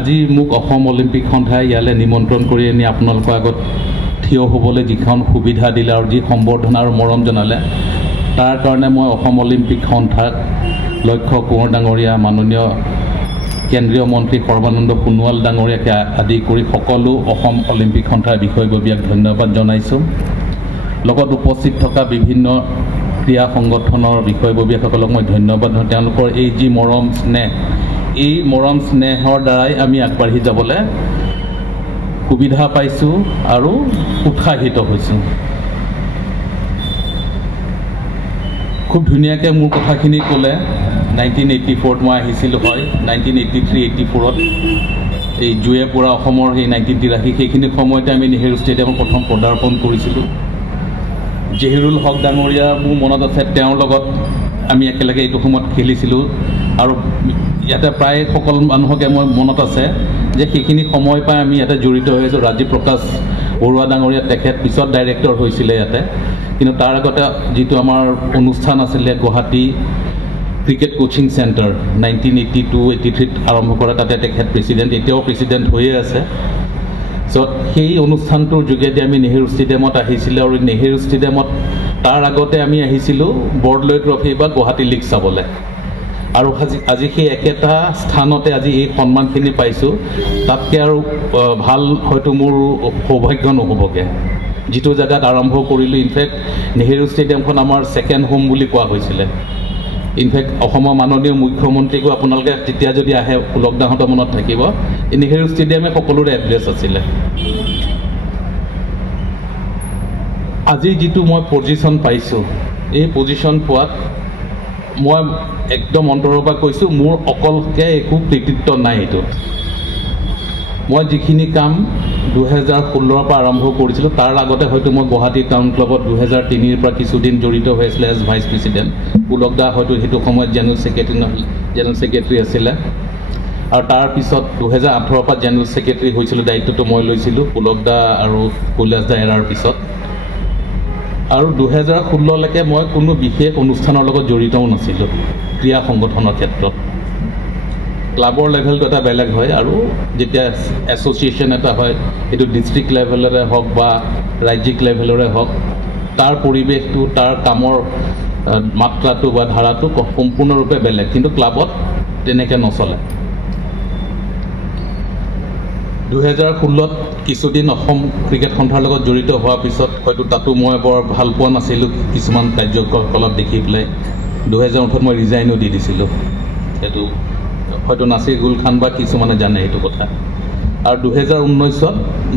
আজি মোক অসম অলিম্পিক সন্থাই ইয়ালে নিমন্ত্ৰণ কৰি আনি আপোনালোকৰ আগত থিয় হ'বলৈ যিখন সুবিধা দিলে আৰু যি সম্বৰ্ধনা আৰু মৰম জনালে তাৰ কাৰণে মই অসম অলিম্পিক সন্থাক লক্ষ্য কোঁৱৰ ডাঙৰীয়া মাননীয় কেন্দ্ৰীয় মন্ত্ৰী সৰ্বানন্দ সোণোৱাল ডাঙৰীয়াকে আদি কৰি সকলো অসম অলিম্পিক সন্থাৰ বিষয়ববীয়াক ধন্যবাদ জনাইছোঁ। লগত উপস্থিত থকা বিভিন্ন ক্ৰীড়া সংগঠনৰ বিষয়ববীয়াসকলক মই ধন্যবাদ জনাওঁ। তেওঁলোকৰ এই যি মৰম স্নেহ, এই মৰম স্নেহৰ দ্বাৰাই আমি আগবাঢ়ি যাবলৈ সুবিধা পাইছোঁ আৰু উৎসাহিত হৈছোঁ। খুব ধুনীয়াকৈ মোৰ কথাখিনি ক'লে। 1984ত মই আহিছিলোঁ, হয় 1983-84ত এই জুয়ে পৰা অসমৰ সেই 1983 সেইখিনি সময়তে আমি নেহেৰু ষ্টেডিয়ামত প্ৰথম পদাৰ্পণ কৰিছিলোঁ। জহিৰুল হক ডাঙৰীয়া মোৰ মনত আছে, তেওঁৰ লগত আমি একেলগে এইটো সময়ত খেলিছিলোঁ আৰু ইয়াতে প্ৰায় সকলো মানুহকে মই মনত আছে যে সেইখিনি সময় পাই আমি ইয়াতে জড়িত হৈ আছোঁ। ৰাজীৱ প্ৰকাশ বৰুৱা ডাঙৰীয়া তেখেত পিছত ডাইৰেক্টৰ হৈছিলে ইয়াতে, কিন্তু তাৰ আগতে যিটো আমাৰ অনুষ্ঠান আছিলে গুৱাহাটী ক্ৰিকেট কোচিং চেণ্টাৰ 1982-83ত আৰম্ভ কৰা, তাতে তেখেত প্ৰেচিডেণ্ট, এতিয়াও প্ৰেচিডেণ্ট হৈয়ে আছে। চ' সেই অনুষ্ঠানটোৰ যোগেদি আমি নেহেৰু ষ্টেডিয়ামত আহিছিলোঁ আৰু নেহেৰু ষ্টেডিয়ামত তাৰ আগতে আমি আহিছিলোঁ বৰদলৈ ট্ৰফি বা গুৱাহাটী লীগ চাবলৈ। আৰু আজি সেই একেটা স্থানতে আজি এই সন্মানখিনি পাইছোঁ, তাতকৈ আৰু ভাল হয়তো মোৰ সৌভাগ্য নহ'বগৈ। যিটো জেগাত আৰম্ভ কৰিলোঁ, ইনফেক্ট নেহেৰু ষ্টেডিয়ামখন আমাৰ ছেকেণ্ড হোম বুলি কোৱা হৈছিলে। ইনফেক্ট অসমৰ মাননীয় মুখ্যমন্ত্ৰীকো আপোনালোকে তেতিয়া যদি আহে লকডাউনতে মনত থাকিব, এই নেহেৰু ষ্টেডিয়ামে সকলোৰে এড্ৰেছ আছিলে। আজি যিটো মই পজিশ্যন পাইছোঁ, এই পজিশ্যন পোৱাত মই একদম অন্তৰৰ পৰা কৈছোঁ, মোৰ অকলকে একো কৃতিত্ব নাই। এইটো মই যিখিনি কাম 2016ৰ পৰা আৰম্ভ কৰিছিলোঁ, তাৰ আগতে হয়তো মই গুৱাহাটী টাউন ক্লাবত 2003ৰ পৰা কিছুদিন জড়িত হৈ আছিলে এজ ভাইচ প্ৰেচিডেণ্ট। পুলক দা হয়তো সেইটো সময়ত জেনেৰেল ছেক্ৰেটাৰী আছিলে, আৰু তাৰপিছত 2018ৰ পৰা জেনেৰেল ছেক্ৰেটাৰী হৈছিলোঁ, দায়িত্বটো মই লৈছিলোঁ পুলক দা আৰু কৈলাশ দা এৰাৰ পিছত। আৰু 2016লৈকে মই কোনো বিশেষ অনুষ্ঠানৰ লগত জড়িতও নাছিলোঁ ক্ৰীড়া সংগঠনৰ ক্ষেত্ৰত। ক্লাবৰ লেভেলটো এটা বেলেগ হয়, আৰু যেতিয়া এছ'চিয়েশ্যন এটা হয়, সেইটো ডিষ্ট্ৰিক্ট লেভেলৰে হওক বা ৰাজ্যিক লেভেলৰে হওক, তাৰ পৰিৱেশটো, তাৰ কামৰ মাত্ৰাটো বা ধাৰাটো সম্পূৰ্ণৰূপে বেলেগ, কিন্তু ক্লাবত তেনেকৈ নচলে। 2016ত কিছুদিন অসম ক্ৰিকেট সন্থাৰ লগত জড়িত হোৱাৰ পিছত হয়তো তাতো মই বৰ ভাল পোৱা নাছিলোঁ কিছুমান কাৰ্যকলাপ দেখি পেলাই। 2018ত মই ৰিজাইনো দি দিছিলোঁ। সেইটো হয়তো নাছিৰ গুল খান বা কিছুমানে জানে এইটো কথা। আৰু 2019ত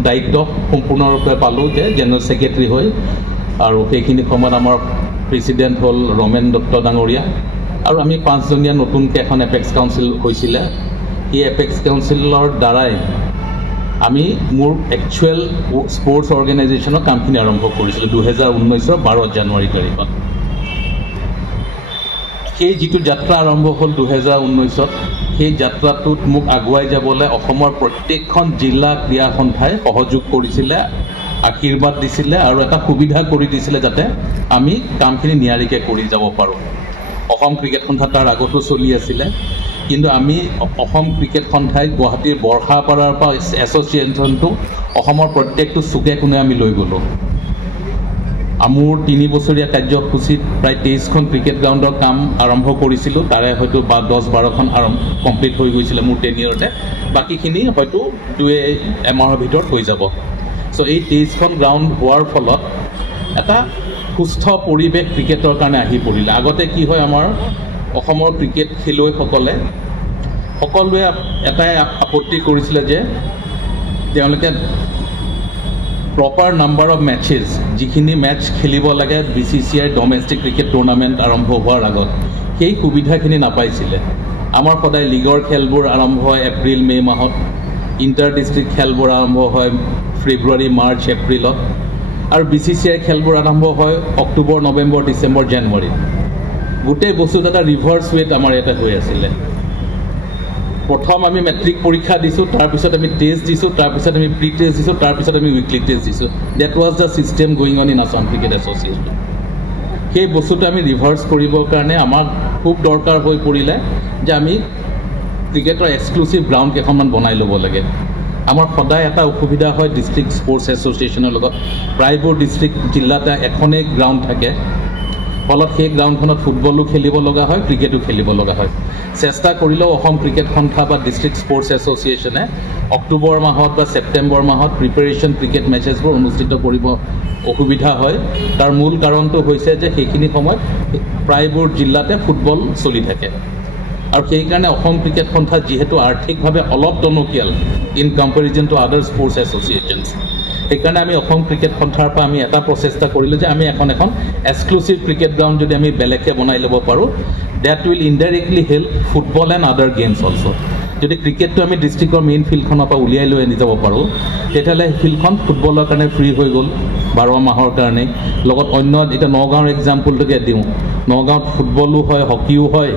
দায়িত্ব সম্পূৰ্ণৰূপে পালোঁ যে জেনেৰেল ছেক্ৰেটাৰী হৈ, আৰু সেইখিনি সময়ত আমাৰ প্ৰেচিডেণ্ট হ'ল ৰমেন দত্ত ডাঙৰীয়া, আৰু আমি 5জনীয়া নতুনকৈ এখন এপেক্স কাউন্সিল হৈছিলে। সেই এপেক্স কাউন্সিলৰ দ্বাৰাই আমি মোৰ একচুৱেল স্পৰ্টছ অৰ্গেনাইজেশ্যনৰ কামখিনি আৰম্ভ কৰিছিলোঁ 2019ৰ 12 জানুৱাৰী তাৰিখত। সেই যিটো যাত্ৰা আৰম্ভ হ'ল 2019ত, সেই যাত্ৰাটোত মোক আগুৱাই যাবলৈ অসমৰ প্ৰত্যেকখন জিলা ক্ৰীড়া সন্থাই সহযোগ কৰিছিলে, আশীৰ্বাদ দিছিলে আৰু এটা সুবিধা কৰি দিছিলে যাতে আমি কামখিনি নিয়াৰিকৈ কৰি যাব পাৰোঁ। অসম ক্ৰিকেট সন্থা তাৰ আগতো চলি আছিলে, কিন্তু আমি অসম ক্ৰিকেট সন্থাই গুৱাহাটীৰ বৰ্ষাপাৰাৰ পৰা এছ'চিয়েশ্যনটো অসমৰ প্ৰত্যেকটো চুকে কোণে আমি লৈ গ'লোঁ। মোৰ 3 বছৰীয়া কাৰ্যসূচীত প্ৰায় 23খন ক্ৰিকেট গ্ৰাউণ্ডৰ কাম আৰম্ভ কৰিছিলোঁ। তাৰে হয়তো 10-12খন কমপ্লিট হৈ গৈছিলে মোৰ টেনিয়ৰতে, বাকীখিনি হয়তো 2 মাহৰ ভিতৰত হৈ যাব। চ' এই 23খন গ্ৰাউণ্ড হোৱাৰ ফলত এটা সুস্থ পৰিৱেশ ক্ৰিকেটৰ কাৰণে আহি পৰিলে। আগতে কি হয়, আমাৰ অসমৰ ক্ৰিকেট খেলুৱৈসকলে সকলোৱে এটাই আপত্তি কৰিছিলে যে তেওঁলোকে প্ৰপাৰ নাম্বাৰ অফ মেটচেছ, যিখিনি মেটচ খেলিব লাগে BCCI ডমেষ্টিক ক্ৰিকেট টুৰ্ণামেণ্ট আৰম্ভ হোৱাৰ আগত, সেই সুবিধাখিনি নাপাইছিলে। আমাৰ সদায় লীগৰ খেলবোৰ আৰম্ভ হয় এপ্ৰিল-মে' মাহত, ইণ্টাৰ ডিষ্ট্ৰিক্ট খেলবোৰ আৰম্ভ হয় ফেব্ৰুৱাৰী, মাৰ্চ, এপ্ৰিলত, আৰু BCCI খেলবোৰ আৰম্ভ হয় অক্টোবৰ, নৱেম্বৰ, ডিচেম্বৰ, জানুৱাৰী। গোটেই বস্তুটো এটা ৰিভাৰ্ছ ৱেত আমাৰ ইয়াতে হৈ আছিলে। প্ৰথম আমি মেট্ৰিক পৰীক্ষা দিছোঁ, তাৰপিছত আমি টেষ্ট দিছোঁ, তাৰপিছত আমি প্ৰি টেষ্ট দিছোঁ, তাৰপিছত আমি উইকলি টেষ্ট দিছোঁ। That was the system going on in Assam cricket association. সেই বস্তুটো আমি ৰিভাৰ্ছ কৰিবৰ কাৰণে আমাক খুব দৰকাৰ হৈ পৰিলে যে আমি ক্ৰিকেটৰ এক্সক্লুচিভ গ্ৰাউণ্ড কেইখনমান বনাই ল'ব লাগে আমাৰ সদায় এটা অসুবিধা হয় ডিষ্ট্ৰিক্ট স্পৰ্টছ এছ'চিয়েশ্যনৰ লগত প্ৰায়বোৰ ডিষ্ট্ৰিক্ট জিলাতে এখনেই গ্ৰাউণ্ড থাকে ফলত সেই গ্ৰাউণ্ডখনত ফুটবলো খেলিব লগা হয় ক্ৰিকেটো খেলিব লগা হয় চেষ্টা কৰিলেও অসম ক্ৰিকেট সন্থা বা ডিষ্ট্ৰিক্ট স্পৰ্টছ এছ'চিয়েশ্যনে অক্টোবৰ মাহত বা ছেপ্টেম্বৰ মাহত প্ৰিপেৰেশ্যন ক্ৰিকেট মেচেছবোৰ অনুষ্ঠিত কৰিব অসুবিধা হয় তাৰ মূল কাৰণটো হৈছে যে সেইখিনি সময়ত প্ৰায়বোৰ জিলাতে ফুটবল চলি থাকে আৰু সেইকাৰণে অসম ক্ৰিকেট সন্থা যিহেতু আৰ্থিকভাৱে অলপ টনকিয়াল ইন কম্পেৰিজন টু আদাৰ স্পৰ্টছ এছ'চিয়েশ্যনছ সেইকাৰণে আমি অসম ক্ৰিকেট সন্থাৰ পৰা আমি এটা প্ৰচেষ্টা কৰিলোঁ যে আমি এখন এক্সক্লুচিভ ক্ৰিকেট গ্ৰাউণ্ড যদি আমি বেলেগকৈ বনাই ল'ব পাৰোঁ that will indirectly help football and other games also' যদি ক্ৰিকেটটো আমি ডিষ্ট্ৰিক্টৰ মেইন ফিল্ডখনৰ পৰা উলিয়াই লৈ আনি যাব পাৰোঁ তেতিয়াহ'লে ফিল্ডখন ফুটবলৰ কাৰণে ফ্ৰী হৈ গ'ল 12 মাহৰ কাৰণে লগত অন্য এতিয়া নগাঁৱৰ এক্সাম্পলটোকে দিওঁ নগাঁৱত ফুটবলো হয় হকীও হয়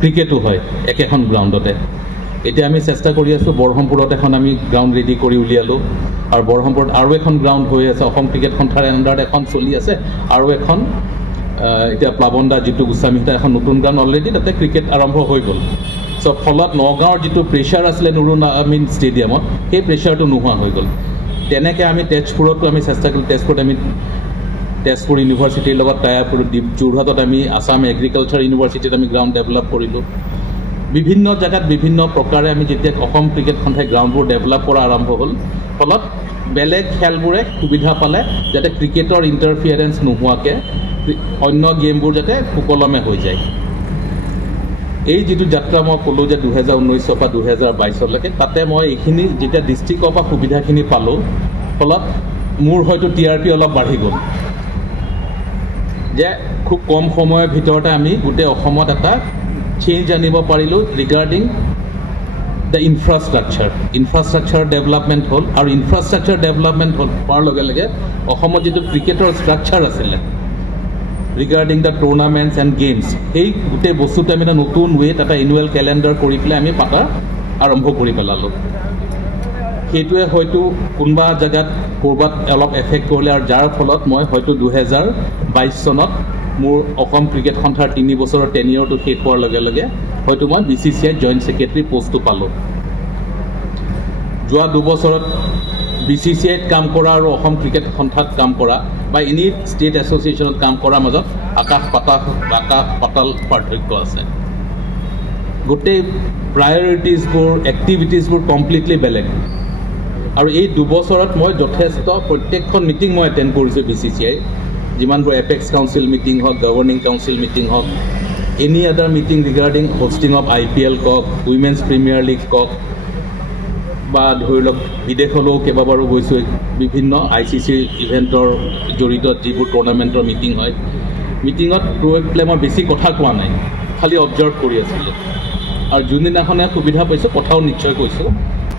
ক্ৰিকেটো হয় একেখন গ্ৰাউণ্ডতে এতিয়া আমি চেষ্টা কৰি আছোঁ বৰহমপুৰত এখন আমি গ্ৰাউণ্ড ৰেডি কৰি উলিয়ালোঁ আৰু বৰহমপুৰত আৰু এখন গ্ৰাউণ্ড হৈ আছে অসম ক্ৰিকেট সন্থাৰ আণ্ডাৰত এখন চলি আছে আৰু এখন এতিয়া প্লাৱন্দা যিটো গোস্বামীহঁতে এখন নতুন গ্ৰাউণ্ড অলৰেডি তাতে ক্ৰিকেট আৰম্ভ হৈ গ'ল চ' ফলত নগাঁৱৰ যিটো প্ৰেছাৰ আছিলে নুৰুণ আমিন ষ্টেডিয়ামত সেই প্ৰেছাৰটো নোহোৱা হৈ গ'ল তেনেকৈ আমি তেজপুৰতো আমি চেষ্টা কৰিলোঁ তেজপুৰত আমি তেজপুৰ ইউনিভাৰ্চিটিৰ লগত টাই আপ কৰিলোঁ যোৰহাটত আমি আছাম এগ্ৰিকালচাৰ ইউনিভাৰ্চিটিত আমি গ্ৰাউণ্ড ডেভেলপ কৰিলোঁ বিভিন্ন জেগাত বিভিন্ন প্ৰকাৰে আমি যেতিয়া অসম ক্ৰিকেট সন্থাই গ্ৰাউণ্ডবোৰ ডেভেলপ কৰা আৰম্ভ হ'ল ফলত বেলেগ খেলবোৰে সুবিধা পালে যাতে ক্ৰিকেটৰ ইণ্টাৰফিয়াৰেঞ্চ নোহোৱাকৈ অন্য গেমবোৰ যাতে সুকলমে হৈ যায় এই যিটো যাত্ৰা মই ক'লোঁ যে 2019 পৰা 2022লৈকে তাতে মই এইখিনি যেতিয়া ডিষ্ট্ৰিক্টৰ পৰা সুবিধাখিনি পালোঁ ফলত মোৰ হয়তো TRP অলপ বাঢ়ি গ'ল যে খুব কম সময়ৰ ভিতৰতে আমি গোটেই অসমত এটা চেঞ্জ আনিব পাৰিলোঁ ৰিগাৰ্ডিং দ্য ইনফ্ৰাষ্ট্ৰাকচাৰ ডেভেলপমেণ্ট হ'ল আৰু ইনফ্ৰাষ্ট্ৰাকচাৰ ডেভেলপমেণ্ট হ'ল হোৱাৰ লগে লগে অসমত যিটো ক্ৰিকেটৰ ষ্ট্ৰাকচাৰ আছিলে ৰিগাৰ্ডিং দ্য টুৰ্ণামেণ্টছ এণ্ড গেমছ সেই গোটেই বস্তুটো আমি এটা নতুন ৱেত এটা এনুৱেল কেলেণ্ডাৰ কৰি পেলাই আমি পাতা আৰম্ভ কৰি পেলালোঁ সেইটোৱে হয়তো কোনোবা জেগাত ক'ৰবাত অলপ এফেক্ট কৰিলে আৰু যাৰ ফলত মই হয়তো 2022 চনত মোৰ অসম ক্ৰিকেট সন্থাৰ 3 বছৰৰ টেনিয়ৰটো শেষ হোৱাৰ লগে লগে হয়তো মই BCCI জইণ্ট ছেক্ৰেটাৰী পষ্টটো পালোঁ যোৱা 2 বছৰত BCCIত কাম কৰা আৰু অসম ক্ৰিকেট সন্থাত কাম কৰা বা এনি ষ্টেট এছ'চিয়েশ্যনত কাম কৰাৰ মাজত আকাশ পাতাল পাৰ্থক্য আছে গোটেই প্ৰায়ৰিটিজবোৰ এক্টিভিটিজবোৰ কমপ্লিটলি বেলেগ আৰু এই 2 বছৰত মই যথেষ্ট প্ৰত্যেকখন মিটিং মই এটেণ্ড কৰিছোঁ BCCI যিমানবোৰ এপেক্স কাউন্সিল মিটিং হওক গভৰ্ণিং কাউন্সিল মিটিং হওক any other meeting regarding hosting of IPL কওক উইমেন্স প্ৰিমিয়াৰ লীগ কওক বা ধৰি লওক বিদেশলৈও কেইবাবাৰো গৈছোঁ বিভিন্ন ICC ইভেণ্টৰ জড়িত যিবোৰ টুৰ্ণামেণ্টৰ মিটিং হয় মিটিঙত ৰৈ পেলাই মই বেছি কথা কোৱা নাই খালি অবজাৰ্ভ কৰি আছিলোঁ আৰু যোনদিনাখনে সুবিধা পাইছোঁ কথাও নিশ্চয় কৈছোঁ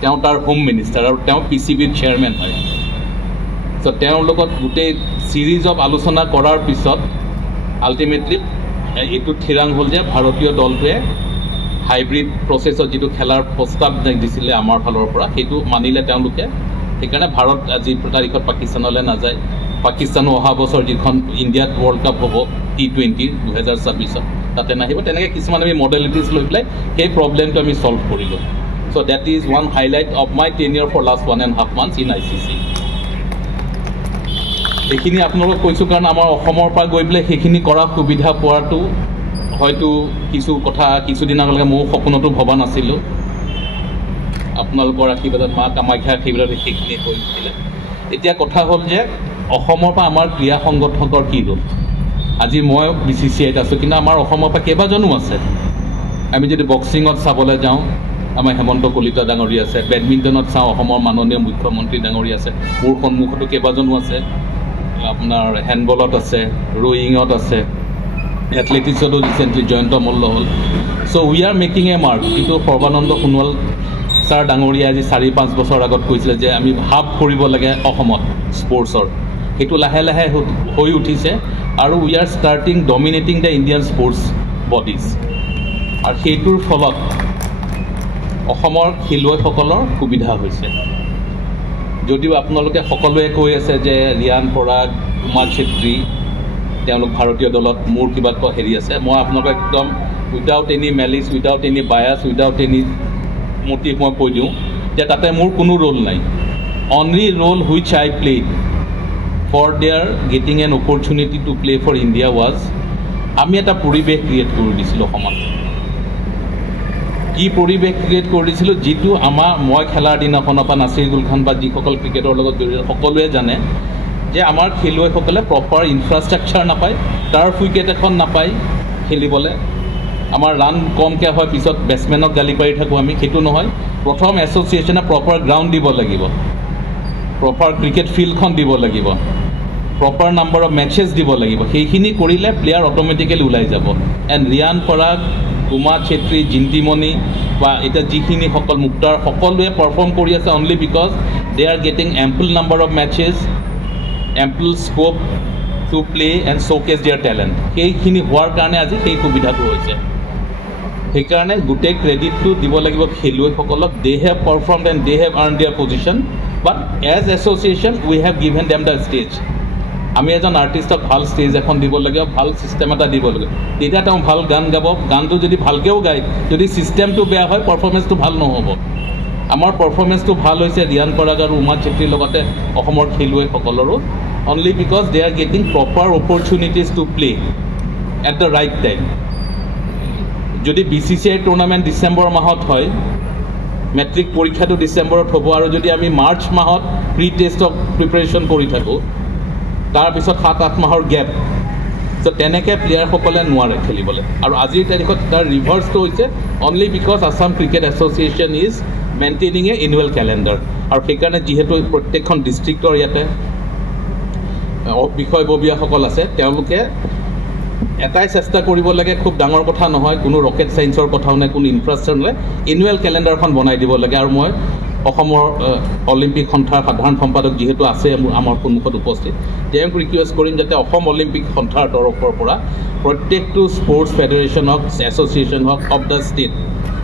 তেওঁ তাৰ হোম মিনিষ্টাৰ আৰু তেওঁ PCBৰ চেয়াৰমেন হয় চ' তেওঁৰ লগত গোটেই ছিৰিজ অফ আলোচনা কৰাৰ পিছত আল্টিমেটলি এইটো থিৰাং হ'ল যে ভাৰতীয় দলটোৱে হাইব্ৰিড প্ৰচেছত যিটো খেলাৰ প্ৰস্তাৱ দিছিলে আমাৰ ফালৰ পৰা সেইটো মানিলে তেওঁলোকে সেইকাৰণে ভাৰত আজি তাৰিখত পাকিস্তানলৈ নাযায় পাকিস্তানো অহা বছৰ যিখন ইণ্ডিয়াত ৱৰ্ল্ড কাপ হ'ব T20 2026 তাতে নাহিব তেনেকৈ কিছুমান আমি মডেলিটিজ লৈ পেলাই সেই প্ৰব্লেমটো আমি ছল্ভ কৰিলোঁ so' that is one highlight of my tenure for last 1.5 months in ICC এইখিনি আপোনালোকক কৈছোঁ কাৰণ আমাৰ অসমৰ পৰা গৈ পেলাই সেইখিনি কৰা সুবিধা পোৱাটো হয়তো কিছু কথা কিছুদিন আগলৈকে ময়ো সপোনতো ভবা নাছিলোঁ আপোনালোকৰ আশীৰ্বাদত মা কামাখ্যাৰ আশীৰ্বাদত সেইখিনি হৈছিলে এতিয়া কথা হ'ল যে অসমৰ পৰা আমাৰ ক্ৰীড়া সংগঠকৰ কি হ'ল আজি মই BCCIত আছোঁ কিন্তু আমাৰ অসমৰ পৰা কেইবাজনো আছে আমি যদি বক্সিঙত চাবলৈ যাওঁ আমাৰ হেমন্ত কলিতা ডাঙৰীয়া আছে বেডমিণ্টনত চাওঁ অসমৰ মাননীয় মুখ্যমন্ত্ৰী ডাঙৰীয়া আছে মোৰ সন্মুখতো কেইবাজনো আছে আপোনাৰ হেণ্ডবলত আছে ৰয়িঙত আছে এথলেটিক্সতো ৰিচেণ্টলি জয়ন্ত মল্ল হ'ল so' we are making a mark কিন্তু সৰ্বানন্দ সোণোৱাল ছাৰ ডাঙৰীয়া আজি 4-5 বছৰ আগত কৈছিলে যে আমি হাব কৰিব লাগে অসমত স্পৰ্টছৰ সেইটো লাহে লাহে হৈ উঠিছে আৰু we are starting dominating the Indian sports bodies আৰু সেইটোৰ ফলত অসমৰ খেলুৱৈসকলৰ সুবিধা হৈছে যদিও আপোনালোকে সকলোৱে কৈ আছে যে ৰিয়ান পৰাগ কুমাৰ চেত্ৰী তেওঁলোক ভাৰতীয় দলত মোৰ কিবা হেৰি আছে মই আপোনালোকক একদম without any malice, without any bias, without any motive মই কৈ দিওঁ যে তাতে মোৰ কোনো ৰোল নাই। Only role which I played for their getting an opportunity to play for India was আমি এটা পৰিৱেশ ক্ৰিয়েট কৰি দিছিলোঁ অসমত। কি পৰিৱেশ ক্ৰিয়েট কৰি দিছিলোঁ, যিটো মই খেলাৰ দিনাখনৰ পৰা নাছিৰুল খান বা যিসকল ক্ৰিকেটৰ লগত জড়িত সকলোৱে জানে যে আমাৰ খেলুৱৈসকলে প্ৰপাৰ ইনফ্ৰাষ্ট্ৰাকচাৰ নাপায়, টাৰ্ফ উইকেট এখন নাপায় খেলিবলৈ। আমাৰ ৰান কমকৈ হয়, পিছত বেটছমেনক গালি পাৰি থাকোঁ আমি, সেইটো নহয়। প্ৰথম এছ'চিয়েশ্যনে প্ৰপাৰ গ্ৰাউণ্ড দিব লাগিব, প্ৰপাৰ ক্ৰিকেট ফিল্ডখন দিব লাগিব, প্ৰপাৰ নাম্বাৰ অফ মেচেছ দিব লাগিব। সেইখিনি কৰিলে প্লেয়াৰ অট'মেটিকেলি ওলাই যাব। এণ্ড ৰিয়ান পৰাগ, উমা চেত্ৰী, জিন্তিমণি বা এতিয়া যিখিনি মুক্তাৰ সকলোৱে পাৰফৰ্ম কৰি আছে only because they are getting ample number of matches, ample scope to play and showcase their talent. সেইখিনি হোৱাৰ কাৰণে আজি সেই সুবিধাটো হৈছে। সেইকাৰণে গোটেই ক্ৰেডিটটো দিব লাগিব খেলুৱৈসকলক। They have performed and they have earn their position, but as association we have given them the stage. আমি এজন আৰ্টিষ্টক ভাল ষ্টেজ এখন দিব লাগিব, ভাল ছিষ্টেম এটা দিব লাগিব, তেতিয়া তেওঁ ভাল গান গাব। গানটো যদি ভালকৈও গায়, যদি ছিষ্টেমটো বেয়া হয় পাৰফৰ্মেঞ্চটো ভাল নহ'ব। আমাৰ পাৰফৰ্মেঞ্চটো ভাল হৈছে ৰিয়ান পৰাগ আৰু উমা চেত্ৰীৰ লগতে অসমৰ খেলুৱৈসকলৰো, only because they are getting proper opportunities to play at the right time. যদি BCCI টুৰ্ণামেণ্ট ডিচেম্বৰ মাহত হয়, মেট্ৰিক পৰীক্ষাটো ডিচেম্বৰত হ'ব, আৰু যদি আমি মাৰ্চ মাহত প্ৰি টেষ্টক প্ৰিপেৰেশ্যন কৰি থাকোঁ, তাৰপিছত 7-8 মাহৰ গেপ, চ' তেনেকৈ প্লেয়াৰসকলে নোৱাৰে খেলিবলৈ। আৰু আজিৰ তাৰিখত তাৰ ৰিভাৰ্চটো হৈছে only because Assam cricket association is maintaining A annual calendar. আৰু সেইকাৰণে যিহেতু প্ৰত্যেকখন ডিষ্ট্ৰিক্টৰ ইয়াতে বিষয়ববীয়াসকল আছে, তেওঁলোকে এটাই চেষ্টা কৰিব লাগে, খুব ডাঙৰ কথা নহয়, কোনো ৰকেট ছায়েন্সৰ কথাও নাই, কোনো ইনফ্ৰাষ্ট্ৰাকচাৰ নহয়, এনুৱেল কেলেণ্ডাৰখন বনাই দিব লাগে। আৰু মই অসমৰ অলিম্পিক সন্থাৰ সাধাৰণ সম্পাদক যিহেতু আছে আমাৰ সন্মুখত উপস্থিত, তেওঁক ৰিকুৱেষ্ট কৰিম যাতে অসম অলিম্পিক সন্থাৰ তৰফৰ পৰা প্ৰত্যেকটো স্পৰ্টছ ফেডাৰেশ্যন হওক, এছ'চিয়েশ্যন হওক অফ দ্য ষ্টেট,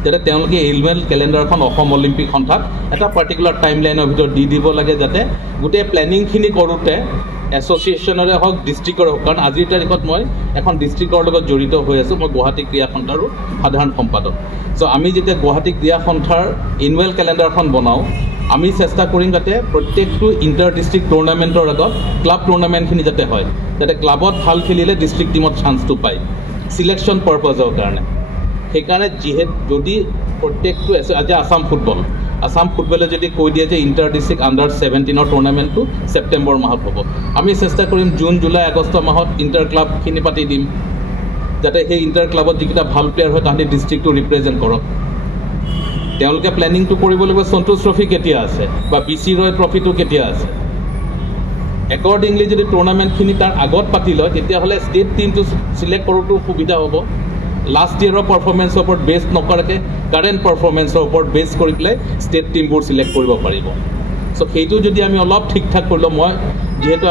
যাতে তেওঁলোকে এনুৱেল কেলেণ্ডাৰখন অসম অলিম্পিক সন্থাক এটা পাৰ্টিকুলাৰ টাইম লাইনৰ ভিতৰত দি দিব লাগে, যাতে গোটেই প্লেনিংখিনি কৰোঁতে এছ'চিয়েশ্যনৰে হওক, ডিষ্ট্ৰিক্টৰে হওক। কাৰণ আজিৰ তাৰিখত মই এখন ডিষ্ট্ৰিক্টৰ লগত জড়িত হৈ আছোঁ, মই গুৱাহাটী ক্ৰীড়া সন্থাৰো সাধাৰণ সম্পাদক। চ' আমি যেতিয়া গুৱাহাটী ক্ৰীড়া সন্থাৰ এনুৱেল কেলেণ্ডাৰখন বনাওঁ, আমি চেষ্টা কৰিম যাতে প্ৰত্যেকটো ইণ্টাৰ ডিষ্ট্ৰিক্ট টুৰ্ণামেণ্টৰ আগত ক্লাব টুৰ্ণামেণ্টখিনি যাতে হয়, যাতে ক্লাবত ভাল খেলিলে ডিষ্ট্ৰিক্ট টীমত চান্সটো পায় ছিলেকশ্যন পাৰপাজৰ কাৰণে। সেইকাৰণে যদি প্ৰত্যেকটো আজি আছাম ফুটবলে যদি কৈ দিয়ে যে ইণ্টাৰ ডিষ্ট্ৰিক্ট আণ্ডাৰ-17 টুৰ্ণামেণ্টটো ছেপ্টেম্বৰ মাহত হ'ব, আমি চেষ্টা কৰিম জুন, জুলাই, আগষ্ট মাহত ইণ্টাৰ ক্লাবখিনি পাতি দিম, যাতে সেই ইণ্টাৰ ক্লাবত যিকেইটা ভাল প্লেয়াৰ হয় তাহাঁতি ডিষ্ট্ৰিক্টটো ৰিপ্ৰেজেণ্ট কৰক। তেওঁলোকে প্লেনিংটো কৰিব লাগিব সন্তোষ ট্ৰফি কেতিয়া আছে বা BC ৰয় ট্ৰফিটো কেতিয়া আছে। একৰ্ডিংলি যদি টুৰ্ণামেণ্টখিনি তাৰ আগত পাতি লয়, তেতিয়াহ'লে ষ্টেট টীমটো চিলেক্ট কৰোঁতো সুবিধা হ'ব। লাষ্ট ইয়েৰৰ পাৰফৰ্মেঞ্চৰ ওপৰত বেছ নকৰাকৈ কাৰেণ্ট পাৰফৰ্মেঞ্চৰ ওপৰত বেছ কৰি পেলাই ষ্টেট টীমবোৰ চিলেক্ট কৰিব পাৰিব। চ' সেইটো যদি আমি অলপ ঠিক ঠাক কৰি লওঁ, যিহেতু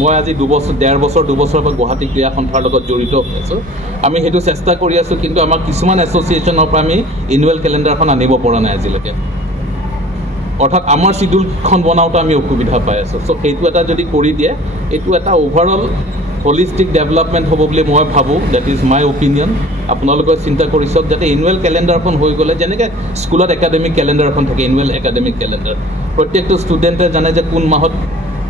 মই আজি 2-1.5 বছৰৰ পৰা গুৱাহাটী ক্ৰীড়া সন্থাৰ লগত জড়িত হৈ আছোঁ, আমি সেইটো চেষ্টা কৰি আছোঁ, কিন্তু আমাৰ কিছুমান এছ'চিয়েশ্যনৰ পৰা আমি এনুৱেল কেলেণ্ডাৰখন আনিব পৰা নাই আজিলৈকে। অৰ্থাৎ আমাৰ চিডিউলখন বনাওঁতে আমি অসুবিধা পাই আছোঁ। চ' সেইটো এটা যদি কৰি দিয়ে, এইটো এটা অভাৰঅল হলিষ্টিক ডেভেলপমেণ্ট হ'ব বুলি মই ভাবোঁ। That is my opinion. আপোনালোকে চিন্তা কৰি চাওক, যাতে এনুৱেল কেলেণ্ডাৰখন হৈ গ'লে, যেনেকৈ স্কুলত একাডেমিক কেলেণ্ডাৰ এখন থাকে, এনুৱেল একাডেমিক কেলেণ্ডাৰ, প্ৰত্যেকটো ষ্টুডেণ্টে জানে যে কোন মাহত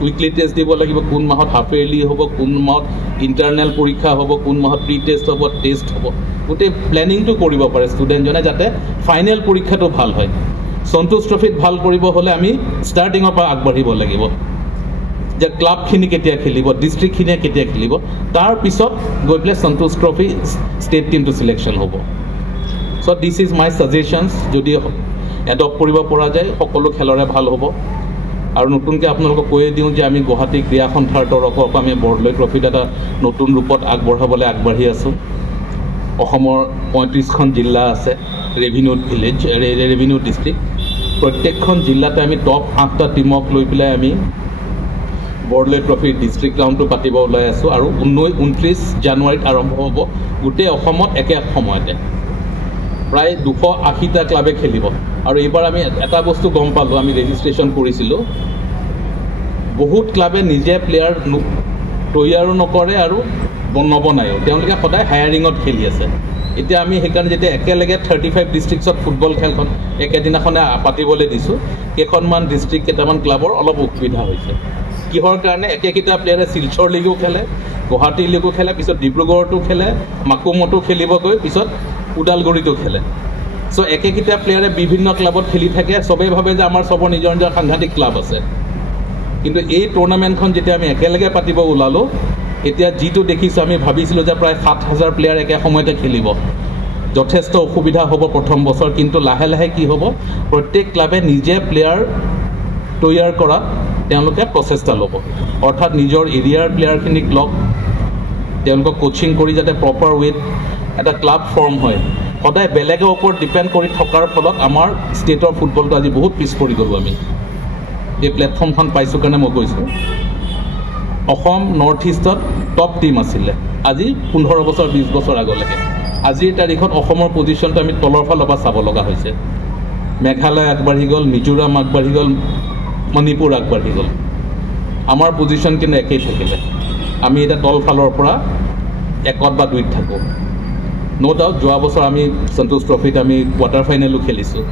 উইকলি টেষ্ট দিব লাগিব, কোন মাহত হাফ ইয়াৰলি হ'ব, কোন মাহত ইণ্টাৰনেল পৰীক্ষা হ'ব, কোন মাহত প্ৰি টেষ্ট হ'ব, টেষ্ট হ'ব, গোটেই প্লেনিংটো কৰিব পাৰে ষ্টুডেণ্টজনে, যাতে ফাইনেল পৰীক্ষাটো ভাল হয়। সন্তোষ ট্ৰফিত ভাল কৰিব হ'লে আমি ষ্টাৰ্টিঙৰ পৰা আগবাঢ়িব লাগিব, যে ক্লাবখিনি কেতিয়া খেলিব, ডিষ্ট্ৰিক্টখিনিয়ে কেতিয়া খেলিব, তাৰপিছত গৈ পেলাই সন্তোষ ট্ৰফি ষ্টেট টীমটো চিলেকশ্যন হ'ব। চ' দিছ ইজ মাই ছাজেশ্যনছ। যদি এডপ্ট কৰিব পৰা যায়, সকলো খেলৰে ভাল হ'ব। আৰু নতুনকৈ আপোনালোকক কৈয়ে দিওঁ যে আমি গুৱাহাটী ক্ৰীড়া সন্থাৰ তৰফৰ পৰা আমি বৰদলৈ ট্ৰফিত এটা নতুন ৰূপত আগবঢ়াবলৈ আগবাঢ়ি আছোঁ। অসমৰ 35খন জিলা আছে, ৰেভিনিউ ডিষ্ট্ৰিক্ট, প্ৰত্যেকখন জিলাতে আমি টপ 8টা টীমক লৈ পেলাই আমি বৰদলৈ ট্ৰফিৰ ডিষ্ট্ৰিক্ট ৰাউণ্ডটো পাতিব ওলাই আছোঁ। আৰু 29 জানুৱাৰীত আৰম্ভ হ'ব গোটেই অসমত একে সময়তে। প্ৰায় 280টা ক্লাবে খেলিব। আৰু এইবাৰ আমি এটা বস্তু গম পালোঁ, আমি ৰেজিষ্ট্ৰেশ্যন কৰিছিলোঁ, বহুত ক্লাবে নিজে প্লেয়াৰ তৈয়াৰো নকৰে আৰু নবনায়ো, তেওঁলোকে সদায় হায়াৰিঙত খেলি আছে। এতিয়া আমি সেইকাৰণে যেতিয়া একেলগে 35 ডিষ্ট্ৰিক্টছত ফুটবল খেলখন একেদিনাখনে পাতিবলৈ দিছোঁ, কেইখনমান ডিষ্ট্ৰিক্ট কেইটামান ক্লাবৰ অলপ অসুবিধা হৈছে। কিহৰ কাৰণে? একেকেইটা প্লেয়াৰে শিলচৰ লীগো খেলে, গুৱাহাটী লীগো খেলে, পিছত ডিব্ৰুগড়তো খেলে, মাকুমতো খেলিবগৈ, পিছত ওদালগুৰিতো খেলে। চ' একেকেইটা প্লেয়াৰে বিভিন্ন ক্লাবত খেলি থাকে, চবেই ভাবে যে আমাৰ চবৰ নিজৰ নিজৰ সাংঘাতিক ক্লাব আছে। কিন্তু এই টুৰ্ণামেণ্টখন যেতিয়া আমি একেলগে পাতিব ওলালোঁ, এতিয়া যিটো দেখিছোঁ, আমি ভাবিছিলোঁ যে প্ৰায় 7,000 প্লেয়াৰ একে সময়তে খেলিব, যথেষ্ট অসুবিধা হ'ব প্ৰথম বছৰ। কিন্তু লাহে লাহে কি হ'ব, প্ৰত্যেক ক্লাবে নিজে প্লেয়াৰ তৈয়াৰ কৰাত তেওঁলোকে প্ৰচেষ্টা ল'ব, অৰ্থাৎ নিজৰ এৰিয়াৰ প্লেয়াৰখিনিক লগ তেওঁলোকক কোচিং কৰি যাতে প্ৰপাৰ ৱেত এটা ক্লাব ফৰ্ম হয়। সদায় বেলেগৰ ওপৰত ডিপেণ্ড কৰি থকাৰ ফলত আমাৰ ষ্টেটৰ ফুটবলটো আজি বহুত পিছ পৰি গ'লোঁ আমি। এই প্লেটফৰ্মখন পাইছোঁ কাৰণে মই কৈছোঁ, অসম নৰ্থ ইষ্টত টপ টীম আছিলে আজি 15 বছৰ 20 বছৰ আগলৈকে। আজিৰ তাৰিখত অসমৰ পজিশ্যনটো আমি তলৰ ফালৰ পৰা চাব লগা হৈছে। মেঘালয় আগবাঢ়ি গ'ল, মিজোৰাম আগবাঢ়ি গ'ল, মণিপুৰ আগবাঢ়ি গ'ল। আমাৰ পজিশ্যন কিন্তু একেই থাকিলে। আমি এতিয়া তলফালৰ পৰা 1ত বা 2ত থাকোঁ। ন' ডাউট যোৱা বছৰ আমি সন্তোষ ট্ৰফিত আমি কোৱাৰ্টাৰ ফাইনেলো খেলিছোঁ।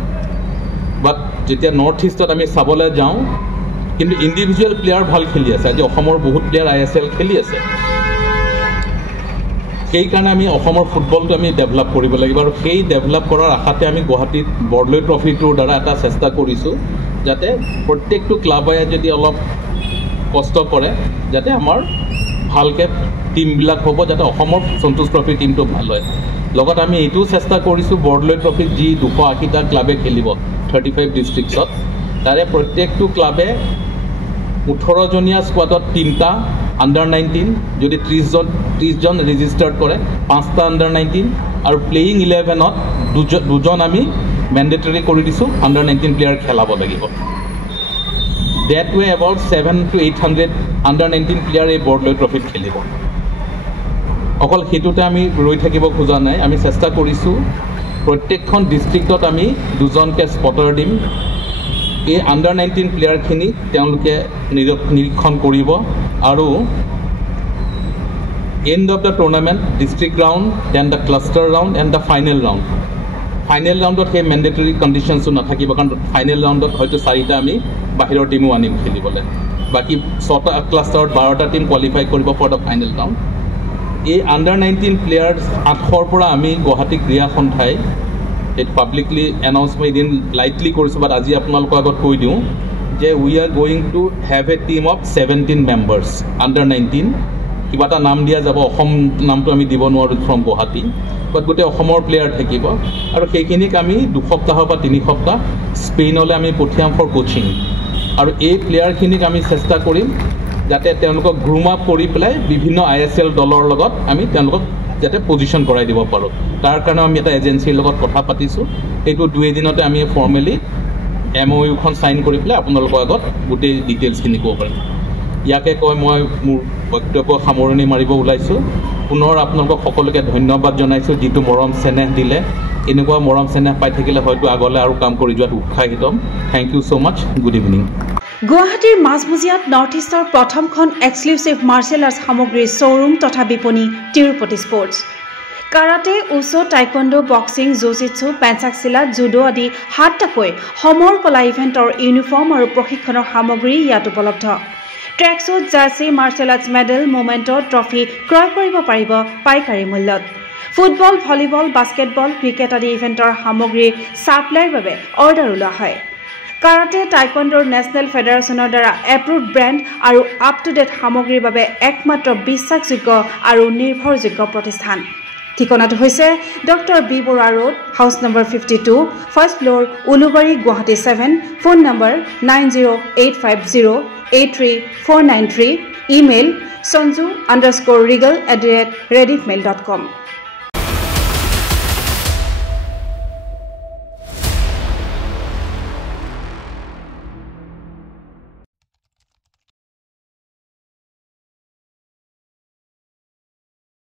বাট যেতিয়া নৰ্থ ইষ্টত আমি চাবলৈ যাওঁ, কিন্তু ইণ্ডিভিজুৱেল প্লেয়াৰ ভাল খেলি আছে। আজি অসমৰ বহুত প্লেয়াৰ ISL খেলি আছে। সেইকাৰণে আমি অসমৰ ফুটবলটো আমি ডেভেলপ কৰিব লাগিব, আৰু সেই ডেভেলপ কৰাৰ আশাতে আমি গুৱাহাটীত বৰদলৈ ট্ৰফিটোৰ দ্বাৰা এটা চেষ্টা কৰিছোঁ, যাতে প্ৰত্যেকটো ক্লাবে যদি অলপ কষ্ট কৰে, যাতে আমাৰ ভালকৈ টিমবিলাক হ'ব, যাতে অসমৰ সন্তোষ ট্ৰফিৰ টিমটো ভাল হয়। লগত আমি এইটোও চেষ্টা কৰিছোঁ, বৰদলৈ ট্ৰফিত যি 280টা ক্লাবে খেলিব 35 ডিষ্ট্ৰিক্টছত, তাৰে প্ৰত্যেকটো ক্লাবে 18জনীয়া স্কোৱাডত 3টা আণ্ডাৰ-19, যদি 30জন ৰেজিষ্টাৰ্ড কৰে 5টা আণ্ডাৰ-19, আৰু প্লেয়িং 11ত দুজন আমি মেণ্ডেটৰী কৰি দিছোঁ, আণ্ডাৰ-19 প্লেয়াৰ খেলাব লাগিব। That way about 700 to 800 under nineteen player এই বৰদলৈ ট্ৰফিত খেলিব। অকল সেইটোতে আমি ৰৈ থাকিব খোজা নাই, আমি চেষ্টা কৰিছোঁ প্ৰত্যেকখন ডিষ্ট্ৰিক্টত আমি 2জনকৈ স্পটাৰ দিম। এই আণ্ডাৰ-19 প্লেয়াৰখিনি তেওঁলোকে নিৰীক্ষণ কৰিব, আৰু end of the tournament district round, then the cluster round and the final round. Final ৰাউণ্ডত সেই মেণ্ডেটৰী কণ্ডিশ্যনছো নাথাকিব, কাৰণ ফাইনেল ৰাউণ্ডত হয়তো 4টা আমি বাহিৰৰ টিমো আনিম খেলিবলৈ। বাকী 6টা ক্লাষ্টাৰত 12টা টিম কোৱালিফাই কৰিব ফৰ দ্য ফাইনেল ৰাউণ্ড। এই আণ্ডাৰ-19 প্লেয়াৰ 800ৰ পৰা আমি গুৱাহাটী ক্ৰীড়া সন্থাই এইটো পাব্লিকলি এনাউন্সমেণ্ট এদিন লাইটলি কৰিছোঁ, বাট আজি আপোনালোকৰ আগত কৈ দিওঁ যে we are going to have a team of 17 members under nineteen. কিবা এটা নাম দিয়া যাব, অসম নামটো আমি দিব নোৱাৰোঁ ফ্ৰম গুৱাহাটী, বাট গোটেই অসমৰ প্লেয়াৰ থাকিব, আৰু সেইখিনিক আমি 2 সপ্তাহ বা 3 সপ্তাহ স্পেইনলৈ আমি পঠিয়াম ফৰ কোচিং। আৰু এই প্লেয়াৰখিনিক আমি চেষ্টা কৰিম যাতে তেওঁলোকক গ্ৰুম আপ কৰি পেলাই বিভিন্ন ISL দলৰ লগত আমি তেওঁলোকক যাতে পজিশ্যন কৰাই দিব পাৰোঁ। তাৰ কাৰণে আমি এটা এজেঞ্চিৰ লগত কথা পাতিছোঁ, এইটো 2 এদিনতে আমি ফৰ্মেলি MOUখন চাইন কৰি পেলাই আপোনালোকৰ আগত গোটেই ডিটেইলছখিনি ক'ব পাৰিম। ইয়াকে কৈ মই মোৰ বক্তব্য সামৰণি মাৰিব ওলাইছোঁ। পুনৰ আপোনালোকক সকলোকে ধন্যবাদ জনাইছোঁ, যিটো মৰম চেনেহ দিলে। এনেকুৱা মৰম চেনেহ পাই থাকিলে হয়তো আগলৈ আৰু কাম কৰি যোৱাত উৎসাহিত হ'ম। Thank you so' much, good evening. গুৱাহাটীৰ মাজমজিয়াত নৰ্থ ইষ্টৰ প্ৰথমখন এক্সক্লুচিভ মাৰ্চেল আৰ্টছ সামগ্ৰীৰ শ্ব'ৰুম তথা বিপণী Tirupati sports. Karate, wushu, taekwondo, boxing, jujitsu, pencak silat, judo আদি 7টাকৈ সমৰ কলা ইভেণ্টৰ ইউনিফৰ্ম আৰু প্ৰশিক্ষণৰ সামগ্ৰী ইয়াত উপলব্ধ। Tracksuit, jersey, martial arts medal, memento, trophy ক্ৰয় কৰিব পাৰিব পাইকাৰী মূল্যত। ফুটবল, ভলীবল, বাস্কেটবল, ক্ৰিকেট আদি ইভেণ্টৰ সামগ্ৰীৰ ছাপ্লাইৰ বাবে অৰ্ডাৰো লোৱা হয়। কাৰাটে, টাইকোৱাণ্ডোৰ নেশ্যনেল ফেডাৰেশ্যনৰ দ্বাৰা এপ্ৰুভড ব্ৰেণ্ড আৰু আপ টু ডেট সামগ্ৰীৰ বাবে একমাত্ৰ বিশ্বাসযোগ্য আৰু নিৰ্ভৰযোগ্য প্ৰতিষ্ঠান। ঠিকনাটো হৈছে doctor B Barua road, house number 52, first floor, Ulubari, Guwahati 7। Phone number 9085083493, email sanju_regal@rediffmail.com।